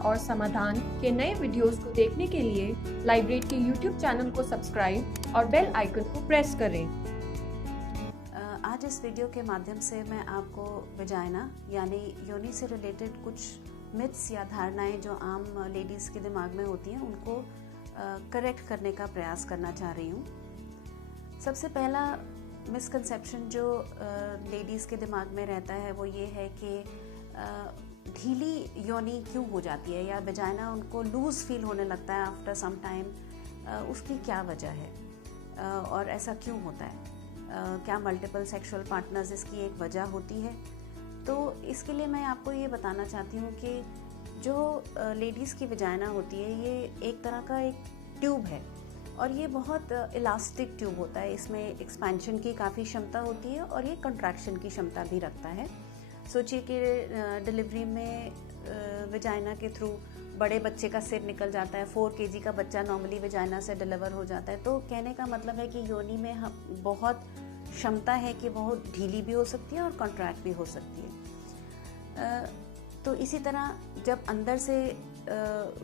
और समाधान के नए वीडियोस को देखने के लिए लाइब्रेट के यूट्यूब चैनल को सब्सक्राइब और बेल आइकन को प्रेस करें। आज इस वीडियो के माध्यम से मैं आपको वजाइना यानी योनि से रिलेटेड कुछ मिथ्स या धारणाएं जो आम लेडीज़ के दिमाग में होती हैं उनको करेक्ट करने का प्रयास करना चाह रही हूँ। सबसे पहला मिसकंसेप्शन जो लेडीज़ के दिमाग में रहता है वो ये है कि ढीली योनि क्यों हो जाती है या वजाइना उनको लूज़ फील होने लगता है आफ्टर सम टाइम, उसकी क्या वजह है और ऐसा क्यों होता है, क्या मल्टीपल सेक्सुअल पार्टनर्स इसकी एक वजह होती है। तो इसके लिए मैं आपको ये बताना चाहती हूँ कि जो लेडीज़ की वजाइना होती है ये एक तरह का एक ट्यूब है और ये बहुत इलास्टिक ट्यूब होता है। इसमें एक्सपेंशन की काफ़ी क्षमता होती है और ये कंट्रैक्शन की क्षमता भी रखता है। सोचिए कि डिलीवरी में वजाइना के थ्रू बड़े बच्चे का सिर निकल जाता है, 4 kg का बच्चा नॉर्मली वजाइना से डिलीवर हो जाता है। तो कहने का मतलब है कि योनि में हम बहुत क्षमता है कि बहुत ढीली भी हो सकती है और कॉन्ट्रैक्ट भी हो सकती है। तो इसी तरह जब अंदर से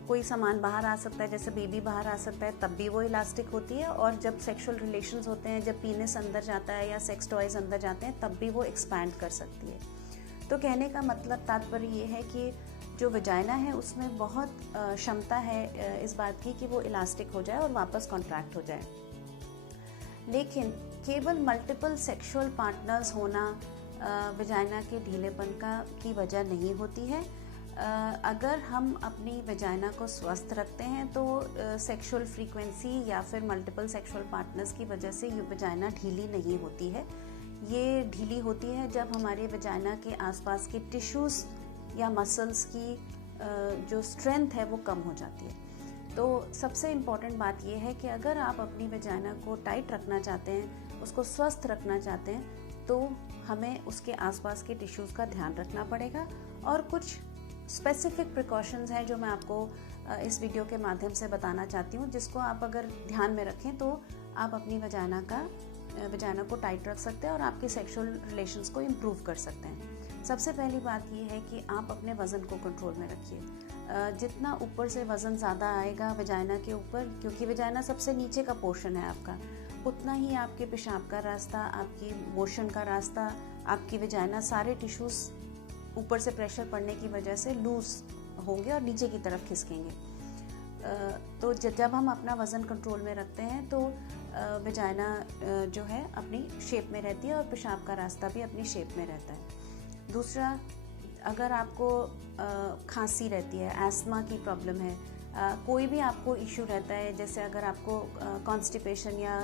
कोई सामान बाहर आ सकता है, जैसे बेबी बाहर आ सकता है, तब भी वो इलास्टिक होती है। और जब सेक्सुअल रिलेशंस होते हैं, जब पीनिस अंदर जाता है या सेक्स टॉयज अंदर जाते हैं, तब भी वो एक्सपैंड कर सकती है। तो कहने का मतलब तात्पर्य ये है कि जो वजाइना है उसमें बहुत क्षमता है इस बात की कि वो इलास्टिक हो जाए और वापस कॉन्ट्रैक्ट हो जाए। लेकिन केवल मल्टीपल सेक्सुअल पार्टनर्स होना वजाइना के ढीलेपन की वजह नहीं होती है। अगर हम अपनी वजाइना को स्वस्थ रखते हैं तो सेक्सुअल फ्रीक्वेंसी या फिर मल्टीपल सेक्सुअल पार्टनर्स की वजह से ये वजाइना ढीली नहीं होती है। ये ढीली होती है जब हमारे वजाइना के आसपास के टिश्यूज़ या मसल्स की जो स्ट्रेंथ है वो कम हो जाती है। तो सबसे इम्पॉर्टेंट बात यह है कि अगर आप अपनी वजाइना को टाइट रखना चाहते हैं, उसको स्वस्थ रखना चाहते हैं, तो हमें उसके आसपास के टिश्यूज़ का ध्यान रखना पड़ेगा। और कुछ स्पेसिफिक प्रिकॉशंस हैं जो मैं आपको इस वीडियो के माध्यम से बताना चाहती हूँ, जिसको आप अगर ध्यान में रखें तो आप अपनी वजाइना को टाइट रख सकते हैं और आपके सेक्सुअल रिलेशंस को इम्प्रूव कर सकते हैं। सबसे पहली बात यह है कि आप अपने वज़न को कंट्रोल में रखिए। जितना ऊपर से वज़न ज़्यादा आएगा वजाइना के ऊपर, क्योंकि वजाइना सबसे नीचे का पोर्शन है आपका, उतना ही आपके पेशाब का रास्ता, आपकी मोशन का रास्ता, आपकी वजाइना, सारे टिश्यूज़ ऊपर से प्रेशर पड़ने की वजह से लूज़ होंगे और नीचे की तरफ खिसकेंगे। तो जब हम अपना वज़न कंट्रोल में रखते हैं तो वजाइना जो है अपनी शेप में रहती है और पेशाब का रास्ता भी अपनी शेप में रहता है। दूसरा, अगर आपको खांसी रहती है, एस्थमा की प्रॉब्लम है, कोई भी आपको इशू रहता है, जैसे अगर आपको कॉन्स्टिपेशन या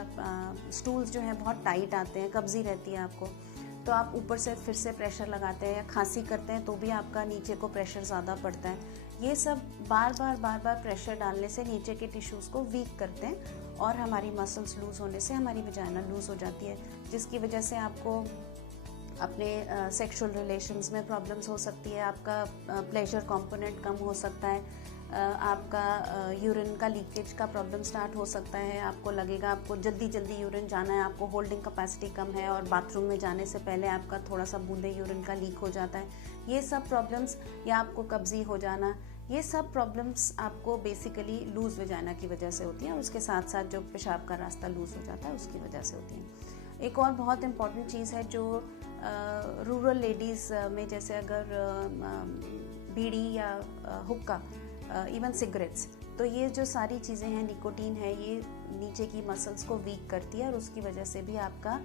स्टूल्स जो हैं बहुत टाइट आते हैं, कब्जी रहती है आपको, तो आप ऊपर से फिर से प्रेशर लगाते हैं या खांसी करते हैं तो भी आपका नीचे को प्रेशर ज़्यादा पड़ता है। ये सब बार बार प्रेशर डालने से नीचे के टिश्यूज़ को वीक करते हैं और हमारी मसल्स लूज़ होने से हमारी वजाइना लूज़ हो जाती है, जिसकी वजह से आपको अपने सेक्सुअल रिलेशंस में प्रॉब्लम्स हो सकती है, आपका प्लेजर कंपोनेंट कम हो सकता है, आपका यूरिन का लीकेज का प्रॉब्लम स्टार्ट हो सकता है। आपको लगेगा आपको जल्दी यूरिन जाना है, आपको होल्डिंग कैपेसिटी कम है और बाथरूम में जाने से पहले आपका थोड़ा सा बूंदे यूरिन का लीक हो जाता है। ये सब प्रॉब्लम्स, या आपको कब्जी हो जाना, ये सब प्रॉब्लम्स आपको बेसिकली लूज़ वजाइना की वजह से होती हैं और उसके साथ साथ जो पेशाब का रास्ता लूज़ हो जाता है उसकी वजह से होती हैं। एक और बहुत इम्पॉर्टेंट चीज़ है जो रूरल लेडीज़ में, जैसे अगर बीड़ी या हुक्का, इवन सिगरेट्स, तो ये जो सारी चीज़ें हैं, निकोटीन है, ये नीचे की मसल्स को वीक करती है और उसकी वजह से भी आपका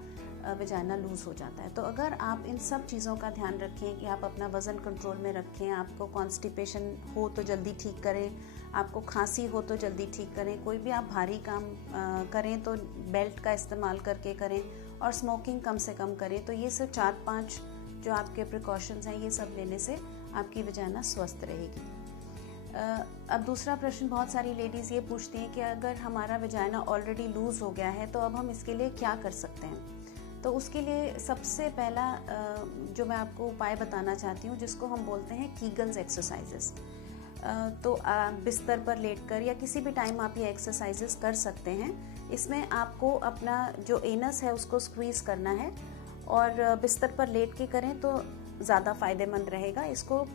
वजाइना लूज़ हो जाता है। तो अगर आप इन सब चीज़ों का ध्यान रखें कि आप अपना वज़न कंट्रोल में रखें, आपको कॉन्स्टिपेशन हो तो जल्दी ठीक करें, आपको खांसी हो तो जल्दी ठीक करें, कोई भी आप भारी काम करें तो बेल्ट का इस्तेमाल करके करें और स्मोकिंग कम से कम करें, तो ये सब 4-5 जो आपके प्रिकॉशंस हैं ये सब लेने से आपकी वजाइना स्वस्थ रहेगी। अब दूसरा प्रश्न बहुत सारी लेडीज़ ये पूछती हैं कि अगर हमारा वजाइना ऑलरेडी लूज़ हो गया है तो अब हम इसके लिए क्या कर सकते हैं। तो उसके लिए सबसे पहला जो मैं आपको उपाय बताना चाहती हूँ, जिसको हम बोलते हैं कीगल्स एक्सरसाइजेस। तो बिस्तर पर लेटकर या किसी भी टाइम आप ये एक्सरसाइजेस कर सकते हैं। इसमें आपको अपना जो एनस है उसको स्क्वीज़ करना है और बिस्तर पर लेट के करें तो ज़्यादा फ़ायदेमंद रहेगा। इसको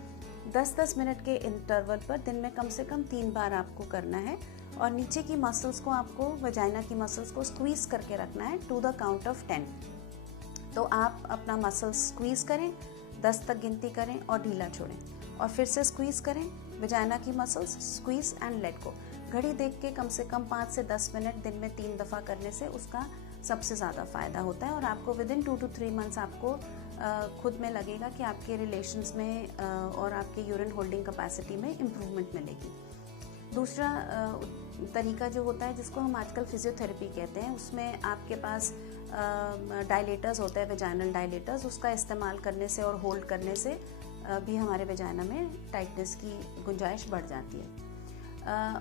10-10 मिनट के इंटरवल पर दिन में कम से कम 3 बार आपको करना है। और नीचे की मसल्स को आपको, वजाइना की मसल्स को स्क्वीज़ करके रखना है टू द काउंट ऑफ 10। तो आप अपना मसल्स स्क्वीज़ करें, 10 तक गिनती करें और ढीला छोड़ें, और फिर से स्क्वीज़ करें वजाइना की muscles, squeeze and let go. घड़ी देख के कम से कम 5 से 10 मिनट दिन में 3 दफ़ा करने से उसका सबसे ज़्यादा फ़ायदा होता है। और आपको विदिन 2 to 3 मंथ्स आपको खुद में लगेगा कि आपके रिलेशंस में और आपके यूरिन होल्डिंग कैपेसिटी में इम्प्रूवमेंट मिलेगी। दूसरा तरीका जो होता है, जिसको हम आजकल फिजियोथेरेपी कहते हैं, उसमें आपके पास डायलेटर्स होते हैं, वेजाइनल डायलेटर्स। उसका इस्तेमाल करने से और होल्ड करने से भी हमारे वेजाइना में टाइटनेस की गुंजाइश बढ़ जाती है।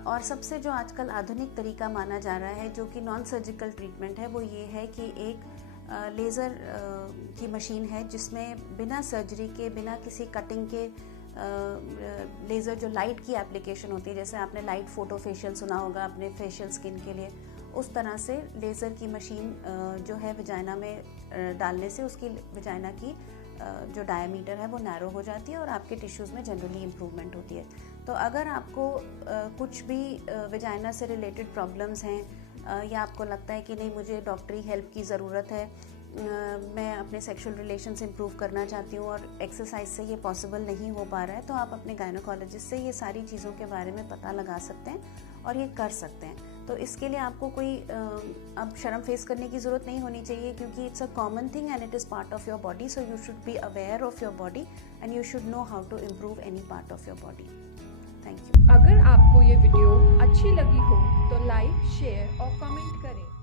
और सबसे जो आजकल आधुनिक तरीका माना जा रहा है, जो कि नॉन सर्जिकल ट्रीटमेंट है, वो ये है कि एक लेज़र की मशीन है जिसमें बिना सर्जरी के, बिना किसी कटिंग के लेज़र, जो लाइट की एप्लीकेशन होती है, जैसे आपने लाइट फोटो फेशियल सुना होगा अपने फेशियल स्किन के लिए, उस तरह से लेज़र की मशीन जो है वजाइना में डालने से उसकी वजाइना की जो डायमीटर है वो नैरो हो जाती है और आपके टिश्यूज़ में जनरली इम्प्रूवमेंट होती है। तो अगर आपको कुछ भी वजाइना से रिलेटेड प्रॉब्लम्स हैं या आपको लगता है कि नहीं, मुझे डॉक्टरी हेल्प की ज़रूरत है, मैं अपने सेक्सुअल रिलेशंस इंप्रूव करना चाहती हूँ और एक्सरसाइज से ये पॉसिबल नहीं हो पा रहा है, तो आप अपने गायनोकोलॉजिस्ट से ये सारी चीज़ों के बारे में पता लगा सकते हैं और ये कर सकते हैं। तो इसके लिए आपको कोई अब शर्म फेस करने की ज़रूरत नहीं होनी चाहिए, क्योंकि it's a common thing and it is part of your body. So you should be aware of your body and you should know how to improve any part of your body. Thank you. अगर आपको ये video अच्छी लगी हो तो like, share और comment करें।